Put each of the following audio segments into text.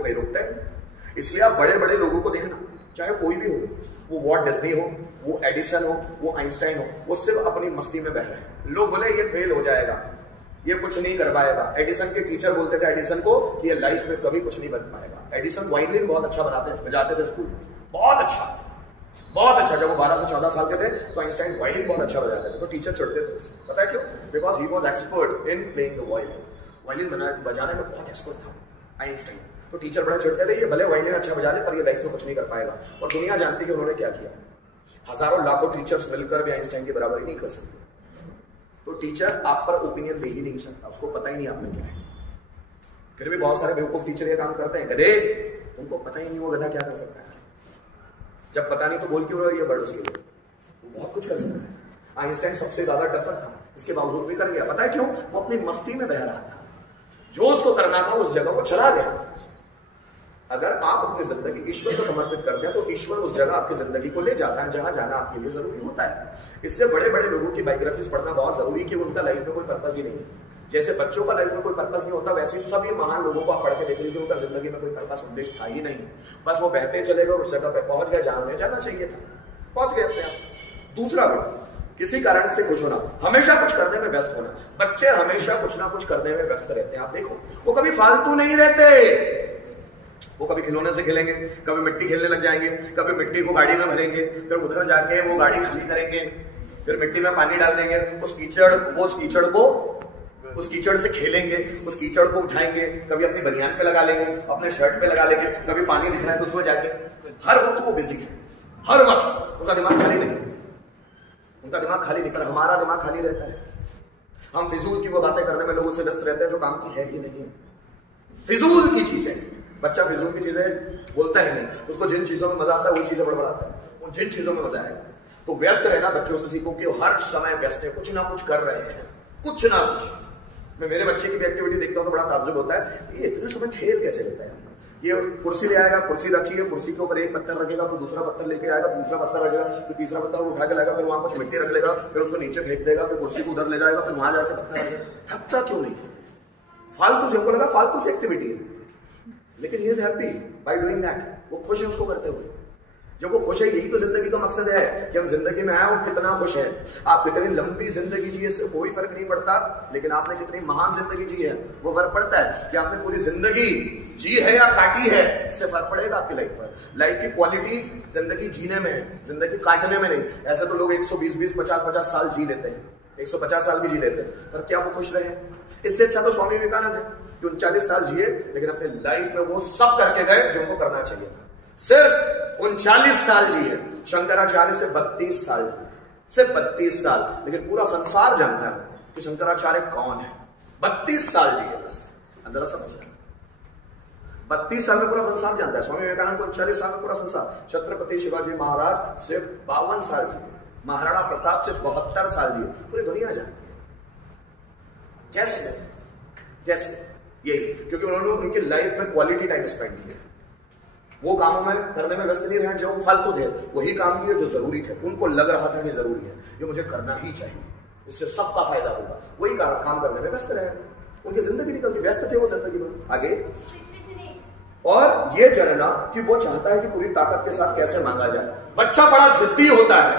कहीं रोकता है। इसलिए आप बड़े बड़े लोगों को देखना, चाहे कोई भी हो, वो वॉल्ट डिज्नी हो, वो एडिसन हो, वो आइंस्टाइन हो, वो सिर्फ अपनी मस्ती में बह रहे हैं। लोग बोले ये फेल हो जाएगा, ये कुछ नहीं कर पाएगा। एडिसन के टीचर बोलते थे एडिसन को कि ये लाइफ में कभी कुछ नहीं बन पाएगा। एडिसन वायलिन बहुत अच्छा बजाते थे स्कूल, बहुत अच्छा बहुत अच्छा। जब वो 12 से 14 साल के थे तो आइंस्टाइन वायलिन बहुत अच्छा बजाते थे, तो टीचर चढ़ते थे उसे। पता है क्यों? Because he was expert in playing the violin. Violin बजाने में बहुत एक्सपर्ट था आइंस्टाइन। तो टीचर बड़े चढ़ते थे, ये भले वायलिन अच्छा बजा रहे पर ये लाइफ में कुछ नहीं कर पाएगा। और दुनिया जानती कि उन्होंने क्या किया। हजारों लाखों टीचर्स मिलकर भी आइंस्टाइन की बराबरी नहीं कर सकते। तो टीचर आप पर ओपिनियन दे ही नहीं सकता, उसको पता ही नहीं आप में क्या है। फिर भी बहुत सारे बेवकूफ टीचर ये काम करते हैं, गधे, उनको पता ही नहीं वो गधा क्या कर सकता है। जब पता नहीं तो बोल क्यों रहे, ये वर्ड उसके लिए वो बहुत कुछ कर सकता है। आइंस्टाइन सबसे ज्यादा टफर था, इसके बावजूद भी कर गया। पता है क्यों? वो अपनी मस्ती में बह रहा था, जो उसको करना था उस जगह वो चला गया। अगर आप अपनी जिंदगी ईश्वर को समर्पित करते हैं तो ईश्वर उस जगह आपकी जिंदगी को ले जाता है जहां जाना आपके लिए जरूरी होता है। इसलिए बड़े बड़े लोगों की बायोग्राफीज पढ़ना बहुत जरूरी है कि उनका लाइफ में कोई पर्पस ही नहीं है। जैसे बच्चों का लाइफ में कोई पर्पस नहीं होता, वैसे सभी महान लोगों को आप पढ़ के देख लीजिए, उनका जिंदगी में कोई पर्पस उद्देश्य था ही नहीं। बस वो बहते चले गए, उस जगह पे पहुंच गए जहां उन्हें जाना चाहिए था, पहुंच गए अपने आप। दूसरा बात, किसी कारण से खुश होना, हमेशा कुछ करने में व्यस्त होना। बच्चे हमेशा कुछ ना कुछ करने में व्यस्त रहते हैं। आप देखो, वो कभी फालतू नहीं रहते। वो कभी खिलौने से खेलेंगे, कभी मिट्टी खेलने लग जाएंगे, कभी मिट्टी को गाड़ी में भरेंगे, फिर उधर जाके वो गाड़ी खाली करेंगे, फिर मिट्टी में पानी डाल देंगे, उस कीचड़ से खेलेंगे, उस कीचड़ को उठाएंगे, कभी अपनी बनियान पे लगा लेंगे, अपने शर्ट पे लगा लेंगे, कभी पानी दिख रहा है तो उसमें जाके हर वक्त वो बिजी है, हर वक्त उनका दिमाग खाली नहीं, उनका दिमाग खाली नहीं। पर हमारा दिमाग खाली रहता है। हम फिजूल की वो बातें करने में लोगों से व्यस्त रहते हैं जो काम की है ही नहीं। फिजूल की चीजें, बच्चा फिजूल की चीजें बोलता ही नहीं, उसको जिन चीजों में मजा आता है वो चीजें बड़बड़ाता है, वो जिन चीजों में मजा आएगा। तो व्यस्त रहना बच्चों से सीखो कि हर समय व्यस्त है, कुछ ना कुछ कर रहे हैं, कुछ ना कुछ। मैं मेरे बच्चे की भी एक्टिविटी देखता हूं तो बड़ा ताज्जुब होता है, ये इतने समय खेल कैसे लेता है। ये कुर्सी ले आएगा, कुर्सी रखी है, कुर्सी के ऊपर एक पत्थर रखेगा, फिर दूसरा पत्थर लेके आएगा, दूसरा पत्थर रखेगा, फिर तीसरा पत्थर उठा के लाएगा, फिर वहां कुछ मिट्टी रख लेगा, फिर उसको नीचे फेंक देगा, फिर कुर्सी को उधर ले जाएगा, फिर वहां जाकर पत्थर रखेगा। थकता क्यों नहीं? फालतू से, हमको लगा फालतू से एक्टिविटी है, लेकिन he is happy by doing that. वो खुश है उसको करते हुए। जब वो खुश है, यही तो जिंदगी का मकसद है कि हम जिंदगी में आए और कितना खुश है। आप कितनी लंबी जिंदगी जिए इससे कोई फर्क नहीं पड़ता, लेकिन आपने कितनी महान जिंदगी जी है वो फर्क पड़ता है। कि आपने पूरी जिंदगी जी है या काटी है, इससे फर्क पड़ेगा आपकी लाइफ पर। लाइफ की क्वालिटी जिंदगी जीने में है, जिंदगी काटने में नहीं। ऐसे तो लोग 120-20, 50-50 साल जी लेते हैं, 150 साल भी जी लेते हैं, पर क्या वो खुश रहे? इससे अच्छा तो स्वामी विवेकानंद है, जो 39 साल जिए, लेकिन अपने लाइफ में वो सब करके गए जो उनको करना चाहिए था। सिर्फ 39 साल जिए। शंकराचार्य से 32 साल जिए, सिर्फ 32 साल, लेकिन पूरा संसार जानता है कि शंकराचार्य कौन है। 32 साल जिए बस, अंदर समझ। 32 साल में पूरा संसार जानता है। स्वामी विवेकानंद को 39 साल में पूरा संसार। छत्रपति शिवाजी महाराज सिर्फ 52 साल जिए, महाराणा प्रताप सिर्फ 72 साल जिए, पूरी दुनिया जानती है। कैसे? कैसे? यही क्योंकि उन्होंने उनकी लाइफ में क्वालिटी टाइम स्पेंड किया। वो कामों में करने में व्यस्त नहीं रहे जो फालतू थे, वही काम किए जो जरूरी थे, उनको लग रहा था कि जरूरी है, ये मुझे करना ही चाहिए, इससे सबका फायदा होगा, वही काम करने में व्यस्त रहे। उनकी जिंदगी निकल के व्यस्त थे वो जिंदगी में। आगे, और ये जानना कि वो चाहता है कि पूरी ताकत के साथ कैसे मांगा जाए। बच्चा बड़ा जिद्दी होता है,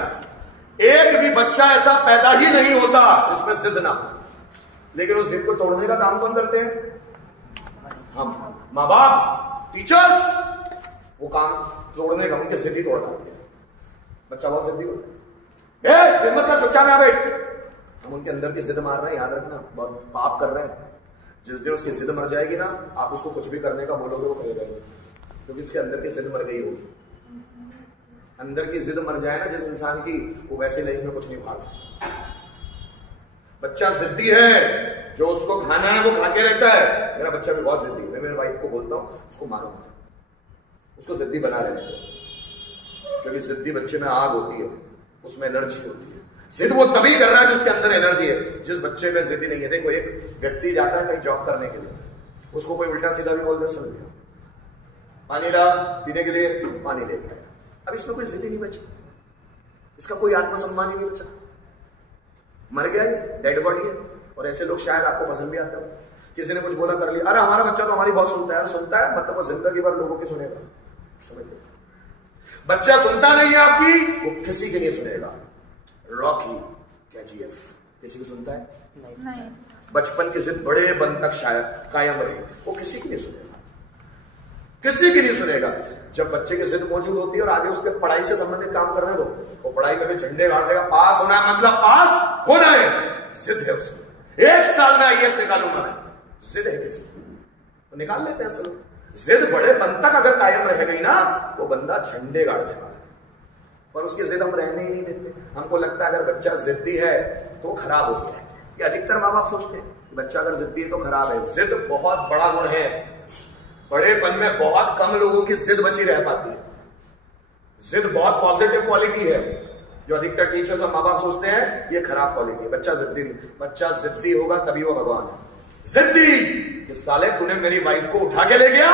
एक भी बच्चा ऐसा पैदा ही नहीं होता जिसमें जिद ना हो, लेकिन उस जिद को तोड़ने का काम कौन करते हैं? हम, माँ बाप, टीचर्स। वो काम तोड़ने का, उनके जिद ही तोड़ना होता है। बच्चा बहुत जिद्दी होता है, जिद मत कर, चुपचाप यहाँ बैठ। हम उनके अंदर की जिद मार रहे हैं, याद रखना, बहुत पाप कर रहे हैं। जिस दिन उसकी जिद मर जाएगी ना, आप उसको कुछ भी करने का बोलोगे वो करेगा नहीं, क्योंकि उसके अंदर की जिद मर गई होगी। अंदर की जिद मर जाए ना जिस इंसान की, वो वैसे लाइफ में कुछ नहीं भाग सकता। बच्चा जिद्दी है, जो उसको खाना है वो खा के रहता है। मेरा बच्चा भी बहुत जिद्दी है, मैं मेरे वाइफ को बोलता हूँ उसको मारो मत, उसको जिद्दी बना रहने दो, क्योंकि जिद्दी बच्चे में आग होती है, उसमें एनर्जी होती है। जिद वो तभी कर रहा है जिसके अंदर एनर्जी है। जिस बच्चे में जिद्दी नहीं है, देखो एक व्यक्ति जाता है कहीं जॉब करने के लिए, उसको कोई उल्टा सीधा भी बोल दे, सुन लिया, पानी ला पीने के लिए, पानी लेकर। अब इसमें कोई जिद्दी नहीं बची, इसका कोई आत्मसम्मान ही नहीं बचा, मर गया, डेड बॉडी है। और ऐसे लोग शायद आपको पसंद भी आते हो, किसी ने कुछ बोला कर लिया, अरे हमारा बच्चा तो हमारी बहुत सुनता है। सुनता है मतलब वो जिंदगी भर लोगों की सुनेगा, समझ लो। बच्चा सुनता नहीं है आपकी, वो किसी की नहीं सुनेगा। रॉकी KGF किसी को सुनता है? नहीं। बचपन की जिद बड़े बन तक शायद कायम रहे, वो किसी की नहीं सुनेगा, किसी की नहीं सुनेगा। जब बच्चे की जिद मौजूद होती है और आगे उसके पढ़ाई से संबंधित काम करने दो, वो पढ़ाई में भी झंडे गाड़ देगा। पास होना है मतलब पास होना है, जिद है उसकी। 1 साल में IAS निकालूंगा मैं, जिद है किसी तो निकाल लेते हैं सब। जिद बड़े पन तक अगर कायम रह गई ना, तो बंदा झंडे गाड़ देगा। पर उसकी जिद हम रहने ही नहीं देते। हमको लगता है अगर बच्चा जिद्दी है तो खराब हो गया है। ये अधिकतर माँ बाप सोचते हैं कि बच्चा अगर जिद्दी है तो खराब है। जिद बहुत बड़ा गुण है। बड़ेपन में बहुत कम लोगों की जिद बची रह पाती है। जिद बहुत पॉजिटिव क्वालिटी है, जो अधिकतर टीचर्स और माँ बाप सोचते हैं ये खराब क्वालिटी है। बच्चा जिद्दी नहीं, बच्चा जिद्दी होगा तभी वो भगवान है। जिद्दी कि साले तूने मेरी वाइफ को उठा के ले गया,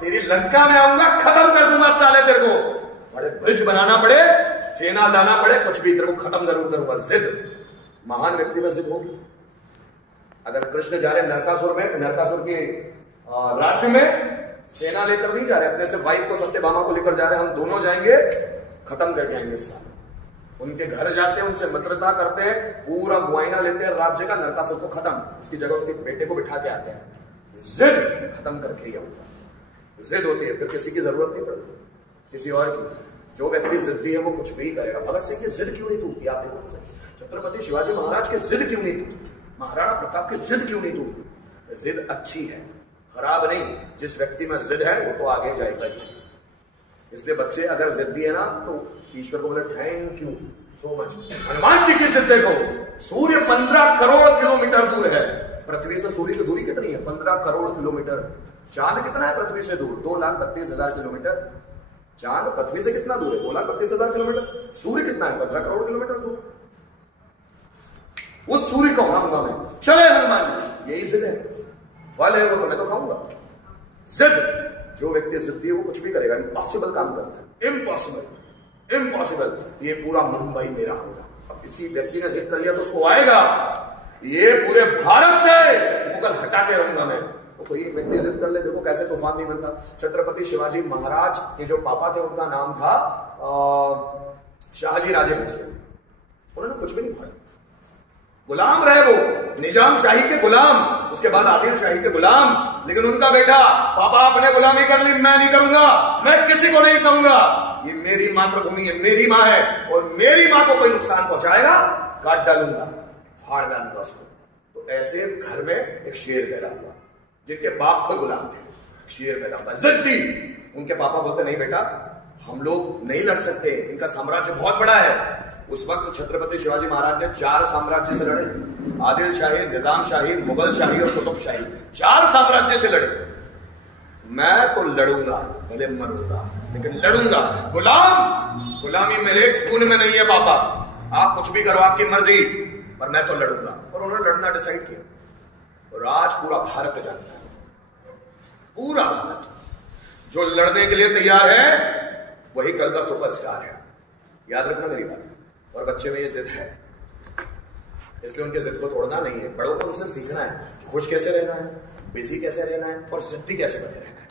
तेरी लंका में आऊंगा, खत्म कर दूंगा साले तेरे को। बड़े ब्रिज बनाना पड़े, सेना लाना पड़े, कुछ भी, तेरे को खत्म जरूर करूंगा। जिद महान व्यक्ति में जिद होगी। अगर कृष्ण जा रहे नरकासुर में, नरकासुर के राज्य में, सेना लेकर नहीं जा रहे, अपने से वाइफ को सत्यभामा को लेकर जा रहे, हम दोनों जाएंगे, खत्म करके आएंगे इस साल। उनके घर जाते हैं, उनसे मित्रता करते हैं, पूरा मुआयना लेते हैं राज्य का, नरकासुर को खत्म, उसकी जगह उसके बेटे को बिठा के आते हैं। जिद खत्म करके ही आऊंगा। जिद होती है, फिर किसी की जरूरत नहीं पड़ती किसी और की। जो व्यक्ति जिद्दी है वो कुछ भी करेगा। भगत सिंह की जिद क्यों नहीं टूटती? आप देखो, छत्रपति शिवाजी महाराज की जिद क्यों नहीं टूटती? महाराणा प्रताप की जिद क्यों नहीं टूटती? जिद अच्छी है, खराब नहीं। जिस व्यक्ति में जिद है वो तो आगे जाएगा ही। इसलिए बच्चे अगर जिद्दी है ना, तो ईश्वर को बोले thank you so much. Hanuman ji की जिद देखो, सूर्य 15 करोड़ किलोमीटर दूर है पृथ्वी से। सूर्य की दूरी कितनी है? 15 करोड़ किलोमीटर। चांद कितना है पृथ्वी से दूर? 2,32,000 किलोमीटर। चांद पृथ्वी से कितना दूर है? 2,32,000 किलोमीटर। सूर्य कितना है? 15 करोड़ किलोमीटर दूर। उस सूर्य को खाऊंगा मैं। चले हनुमान जी, यही जिद है, फल है वो तो मैं तो खाऊंगा। जिद, जो व्यक्ति जिद्दी है वो कुछ भी करेगा। इम्पॉसिबल काम करता है, इम्पॉसिबल, इम्पॉसिबल। ये पूरा मुंबई मेरा होगा। अब किसी व्यक्ति ने जिद कर लिया तो उसको आएगा, ये पूरे भारत से मुगल हटा के रहूंगा मैं। तो कोई एक व्यक्ति जिद कर ले, देखो कैसे तूफान नहीं बनता। छत्रपति शिवाजी महाराज के जो पापा थे उनका नाम था शाहजी राजे भोसले। उन्होंने कुछ भी नहीं पढ़ा, गुलाम रहे वो, निजाम शाही के गुलाम, उसके बाद आदिल शाही के गुलाम। लेकिन उनका बेटा, पापा आपने गुलामी कर ली, मैं नहीं करूंगा, मैं किसी को नहीं सहूंगा। ये मेरी मातृभूमि है, मेरी मां है, और मेरी मां को कोई नुकसान पहुंचाएगा, काट डालूंगा, फाड़ डालूंगा उसको। तो ऐसे घर में एक शेर पैदा हुआ, जिनके बाप खुद गुलाम थे। शेर पैदा हुआ जिद्दी। उनके पापा बोलते नहीं बेटा, हम लोग नहीं लड़ सकते, इनका साम्राज्य बहुत बड़ा है। उस वक्त छत्रपति शिवाजी महाराज ने 4 साम्राज्य से लड़े, आदिल शाही, निजाम शाही, मुगल शाही और कुतुब शाही। 4 साम्राज्य से लड़े। मैं तो लड़ूंगा, भले मरूंगा, लेकिन लड़ूंगा। गुलामी मेरे खून में नहीं है पापा, आप कुछ भी करो, आपकी मर्जी, पर मैं तो लड़ूंगा। और उन्होंने लड़ना डिसाइड किया। और आज पूरा भारत जानता है, पूरा भारत जो लड़ने के लिए तैयार है वही कल का सुपरस्टार है। याद रखना मेरी बात। और बच्चे में ये जिद है, इसलिए उनके जिद को तोड़ना नहीं है। बड़ों को उनसे सीखना है, खुश कैसे रहना है, बिजी कैसे रहना है, और जिद्दी कैसे बने रहना है।